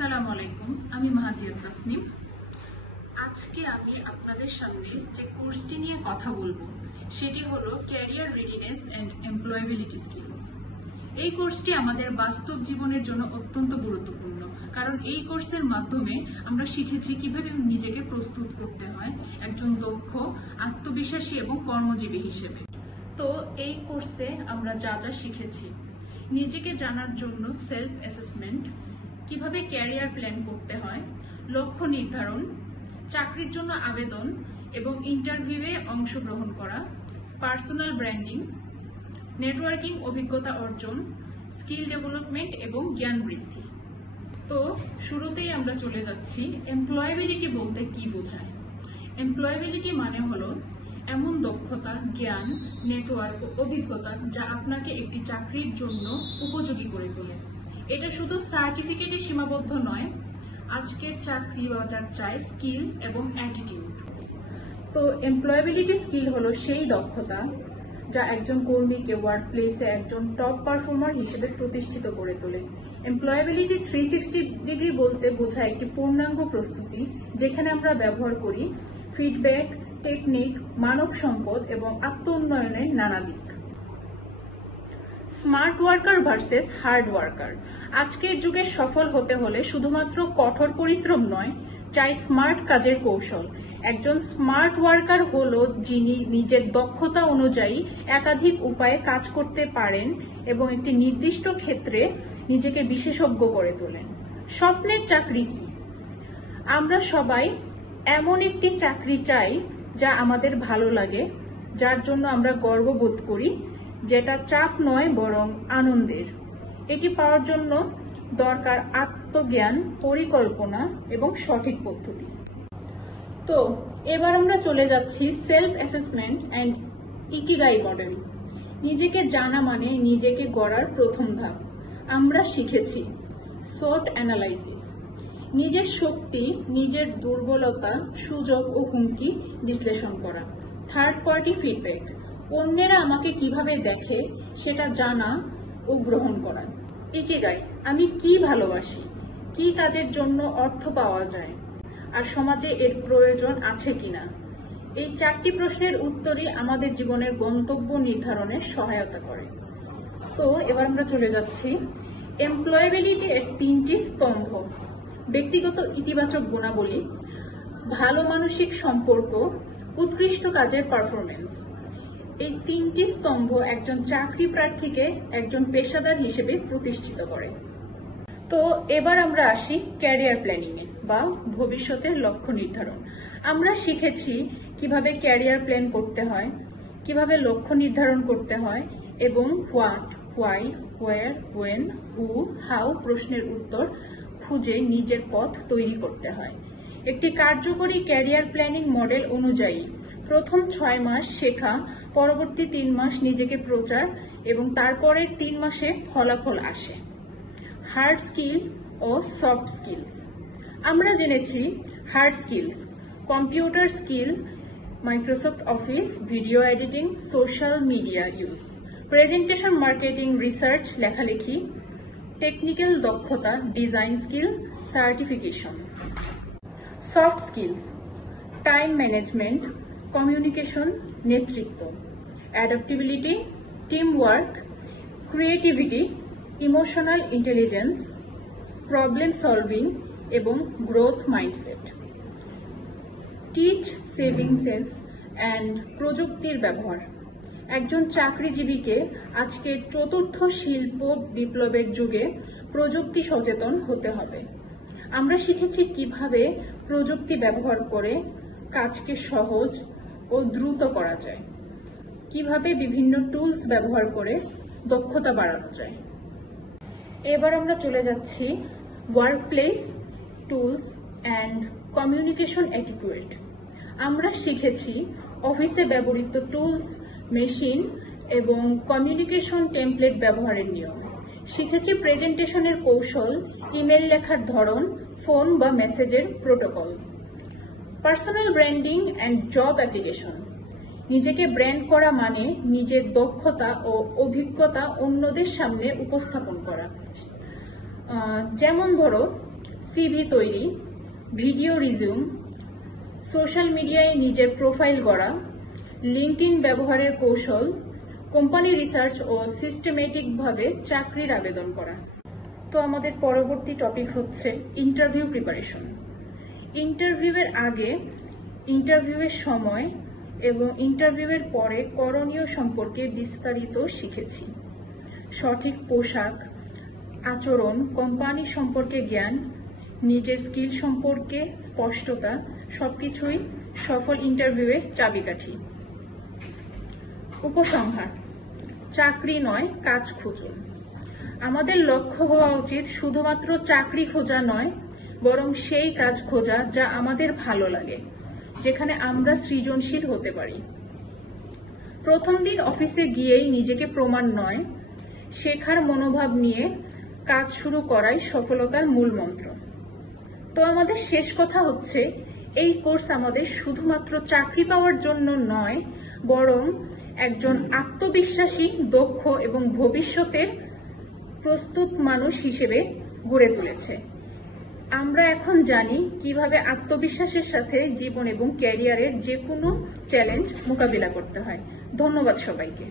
আসসালামু আলাইকুম, আমি মাহাদিয়া তাসনিম। আজকে আমি আপনাদের সামনে যে কোর্সটি নিয়ে কথা বলবো সেটি হলো career readiness and employability skill. এই কোর্সটি আমাদের বাস্তব জীবনের জন্য অত্যন্ত গুরুত্বপূর্ণ, কারণ এই কোর্সের মাধ্যমে আমরা শিখেছি কিভাবে নিজেকে প্রস্তুত করতে হয় একজন দক্ষ, আত্মবিশ্বাসী এবং কর্মজীবী হিসেবে। তো এই কোর্সে আমরা যা যা শিখেছি: নিজেকে জানার জন্য সেলফ অ্যাসেসমেন্ট, কিভাবে ক্যারিয়ার প্ল্যান করতে হয়, লক্ষ্য নির্ধারণ, চাকরির জন্য আবেদন এবং ইন্টারভিউয়ে অংশগ্রহণ করা, পার্সোনাল ব্র্যান্ডিং, নেটওয়ার্কিং অভিজ্ঞতা অর্জন, স্কিল ডেভেলপমেন্ট এবং জ্ঞান বৃদ্ধি। তো শুরুতেই আমরা চলে যাচ্ছি এমপ্লয়েবিলিটি বলতে কি বোঝায়। এমপ্লয়েবিলিটি মানে হলো এমন দক্ষতা, জ্ঞান, নেটওয়ার্ক ও অভিজ্ঞতা যা আপনাকে একটি চাকরির জন্য উপযোগী করে তোলে। এটা শুধু সার্টিফিকেটে সীমাবদ্ধ নয়, আজকের চাকরি বাজার চায় স্কিল এবং অ্যাটিটিউড। তো এমপ্লয়েবিলিটি স্কিল হলো সেই দক্ষতা যা একজন কর্মীকে ওয়ার্ক প্লেসে একজন টপ পারফর্মার হিসেবে প্রতিষ্ঠিত করে তোলে। এমপ্লয়েবিলিটি 360 ডিগ্রি বলতে বোঝায় একটি পূর্ণাঙ্গ প্রস্তুতি, যেখানে আমরা ব্যবহার করি ফিডব্যাক, টেকনিক, মানব সম্পদ এবং আত্ম উন্নয়নের নানা দিক। Smart worker versus hard worker. আজকের যুগে সফল হতে হলে শুধুমাত্র কঠোর পরিশ্রম নয়, চাই স্মার্ট কাজের কৌশল। একজন স্মার্ট ওয়ার্কার হলো যিনি নিজের দক্ষতা অনুযায়ী একাধিক উপায়ে কাজ করতে পারেন এবং একটি নির্দিষ্ট ক্ষেত্রে নিজেকে বিশেষজ্ঞ করে তোলেন। স্বপ্নের চাকরি কি? আমরা সবাই এমন একটি চাকরি চাই যা আমাদের ভালো লাগে, যার জন্য আমরা গর্ববোধ করি, যেটা চাপ নয় বরং আনন্দের। এটি পাওয়ার জন্য দরকার আত্মজ্ঞান, পরিকল্পনা এবং সঠিক পদ্ধতি। তো এবার আমরা চলে যাচ্ছি self assessment and ikigai model. নিজেকে জানা মানে নিজেকে গড়ার প্রথম ধাপ। আমরা শিখেছি SWOT অ্যানালাইসিস, নিজের শক্তি, নিজের দুর্বলতা, সুযোগ ও হুমকি বিশ্লেষণ করা। থার্ড পার্টি ফিডব্যাক, অন্যেরা আমাকে কিভাবে দেখে সেটা জানা ও গ্রহণ করা। ইকিগাই, আমি কি ভালোবাসি, কি কাজের জন্য অর্থ পাওয়া যায়, আর সমাজে এর প্রয়োজন আছে কিনা। এই 4টি প্রশ্নের উত্তরই আমাদের জীবনের গন্তব্য নির্ধারণে সহায়তা করে। তো এবার আমরা চলে যাচ্ছি এমপ্লয়েবিলিটি এর 3টি স্তম্ভ। ব্যক্তিগত ইতিবাচক গুণাবলী, ভালো মানসিক সম্পর্ক, উৎকৃষ্ট কাজের পারফরমেন্স। এই 3টি স্তম্ভ একজন চাকরি প্রার্থীকে একজন পেশাদার হিসেবে প্রতিষ্ঠিত করে। তো এবার আমরা আসি ক্যারিয়ার প্ল্যানিং এ বা ভবিষ্যতের লক্ষ্য নির্ধারণ। আমরা শিখেছি কিভাবে ক্যারিয়ার প্ল্যান করতে হয়, কিভাবে লক্ষ্য নির্ধারণ করতে হয় এবং what, why, where, when, who, how প্রশ্নের উত্তর খুঁজে নিজের পথ তৈরি করতে হয়। একটি কার্যকরী ক্যারিয়ার প্ল্যানিং মডেল অনুযায়ী প্রথম 6 মাস শেখা, পরবর্তী 3 মাস নিজেকে প্রচার এবং তারপরের 3 মাসে ফলাফল আসে। হার্ড স্কিল ও সফট স্কিলস। আমরা জেনেছি hard skills, computer skill, Microsoft office, video editing, social media use, presentation, marketing, research, লেখালেখি, টেকনিক্যাল দক্ষতা, design skill, certification. Soft skills, time management, communication, নেতৃত্ব, adaptability, team work, creativity, emotional intelligence, problem solving এবং growth mindset. Teach saving sense and প্রযুক্তির ব্যবহার। একজন চাকরিজীবীকে আজকের 4র্থ শিল্প বিপ্লবের যুগে প্রযুক্তি সচেতন হতে হবে। আমরা শিখেছি কিভাবে প্রযুক্তি ব্যবহার করে কাজকে সহজ ও দ্রুত করা যায়, কিভাবে বিভিন্ন টুলস ব্যবহার করে দক্ষতা বাড়ানো যায়। এবার আমরা চলে যাচ্ছি ওয়ার্কপ্লেস টুলস অ্যান্ড কমিউনিকেশন এটিকুয়েট। আমরা শিখেছি অফিসে ব্যবহৃত টুলস, মেশিন এবং কমিউনিকেশন টেমপ্লেট ব্যবহারের নিয়ম। শিখেছি প্রেজেন্টেশনের কৌশল, ইমেল লেখার ধরন, ফোন বা মেসেজের protocol. Personal branding and job application. নিজেকে ব্র্যান্ড করা মানে নিজের দক্ষতা ও অভিজ্ঞতা অন্যদের সামনে উপস্থাপন করা। যেমন ধরো সিভি তৈরি, ভিডিও রিজিউম, সোশ্যাল মিডিয়ায় নিজের প্রোফাইল গড়া, লিঙ্কডইন ব্যবহারের কৌশল, কোম্পানি রিসার্চ ও সিস্টেমেটিকভাবে চাকরির আবেদন করা। তো আমাদের পরবর্তী টপিক হচ্ছে ইন্টারভিউ প্রিপারেশন। ইন্টারভিউয়ের আগে, ইন্টারভিউয়ের সময় এবং ইন্টারভিউয়ের পরে করণীয় সম্পর্কে বিস্তারিত শিখেছি। সঠিক পোশাক, আচরণ, কোম্পানি সম্পর্কে জ্ঞান, নিজের স্কিল সম্পর্কে স্পষ্টতা সবকিছুই সফল ইন্টারভিউয়ের চাবিকাঠি। উপসংহার: চাকরি নয়, কাজ খুঁজুন। আমাদের লক্ষ্য হওয়া উচিত শুধুমাত্র চাকরি খোঁজা নয়, বরং সেই কাজ খোঁজা যা আমাদের ভালো লাগে, যেখানে আমরা সৃজনশীল হতে পারি। প্রথম দিন অফিসে গিয়েই নিজেকে প্রমাণ নয়, শেখার মনোভাব নিয়ে কাজ শুরু করাই সফলতার মূল মন্ত্র। তো আমাদের শেষ কথা হচ্ছে, এই কোর্স আমাদের শুধুমাত্র চাকরি পাওয়ার জন্য নয়, বরং একজন আত্মবিশ্বাসী, দক্ষ এবং ভবিষ্যতের প্রস্তুত মানুষ হিসেবে গড়ে তুলেছে। আমরা এখন জানি কিভাবে আত্মবিশ্বাসের সাথে জীবন এবং ক্যারিয়ারের যে কোনো চ্যালেঞ্জ মোকাবিলা করতে হয়। ধন্যবাদ সবাইকে।